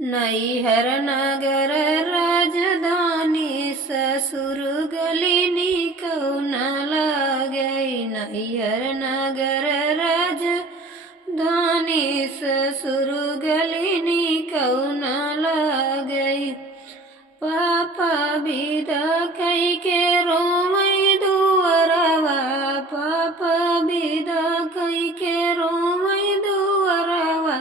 नैहर नगर राजधानी ससुर गली कौन लगई। नैहर नगर राजधानी ससुर गली कौन लगई। पापा विदा कई के रोमई दुअरवा। पापा विदा कई के रोमई दुअरवा।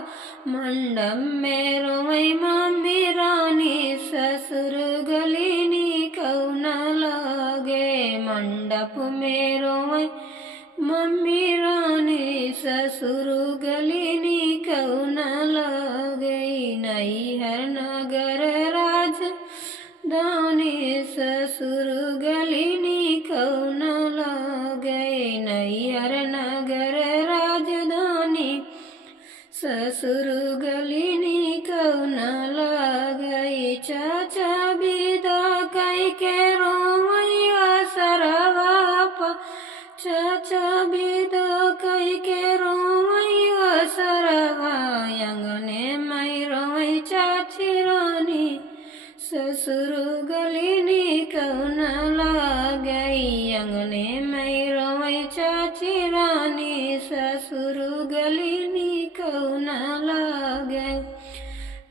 मंडप में रोमई मम्मी रानी ससुर गली कौन लगे। मंडप में रोमई मम्मी रानी ससुर गली कौन लगे। नैहर नगर राजधानी ससुर गली कौन लगे। नैहर नगर राजधानी ससुर गली कौन लगई। चाचा विदा कई के रोमई असरवा। चाचा विदा कई के रोमई असरवा। अंगने मई रोमई चाची रानी ससुर गली कौन लगई। अंगने मई रोमई चाची रानी ससुर गली कौन लगई।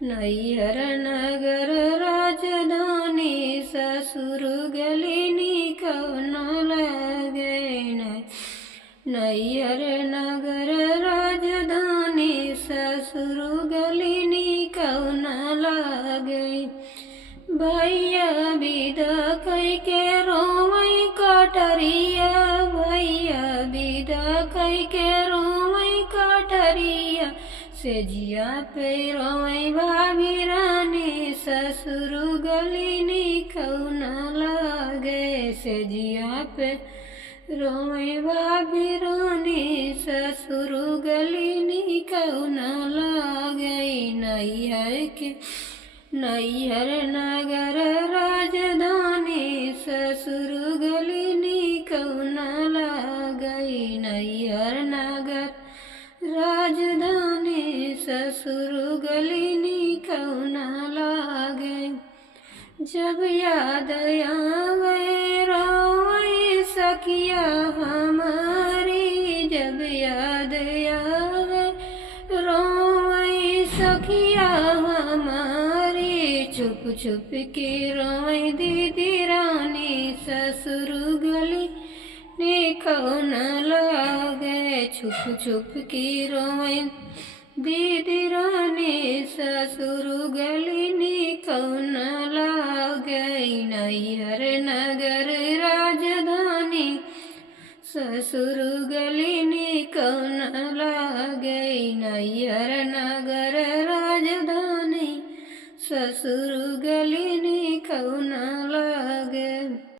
नैहर नगर राजधानी ससुर गली कौन लगई। नैहर नगर राजधानी ससुर गली कौन लगई। भैया विदा कई के रोमई कटरिया। भैया विदा कई के रोमई कटरिया। सेजिया पे रोमई भाभी रानी ससुर गली कौन लगे। सेजिया पे रोमई भाभी रानी ससुर गली कौन लगई। नैहर नगर राजधानी ससुर गली कौन लगई। नैहर नगर राजधानी ससुर गली कौन लगई। जब याद आवे रोई सखिया हमारी। जब याद आवे रोई सखिया हमारी। छुप छुप के रोई दीदी रानी ससुर गली कौन लगे। छुप छुप के रोई दीदी रानी ससुर गली कौन लगई। नैहर नगर राजधानी ससुर गली कौन लगई। नैहर नगर राजधानी ससुर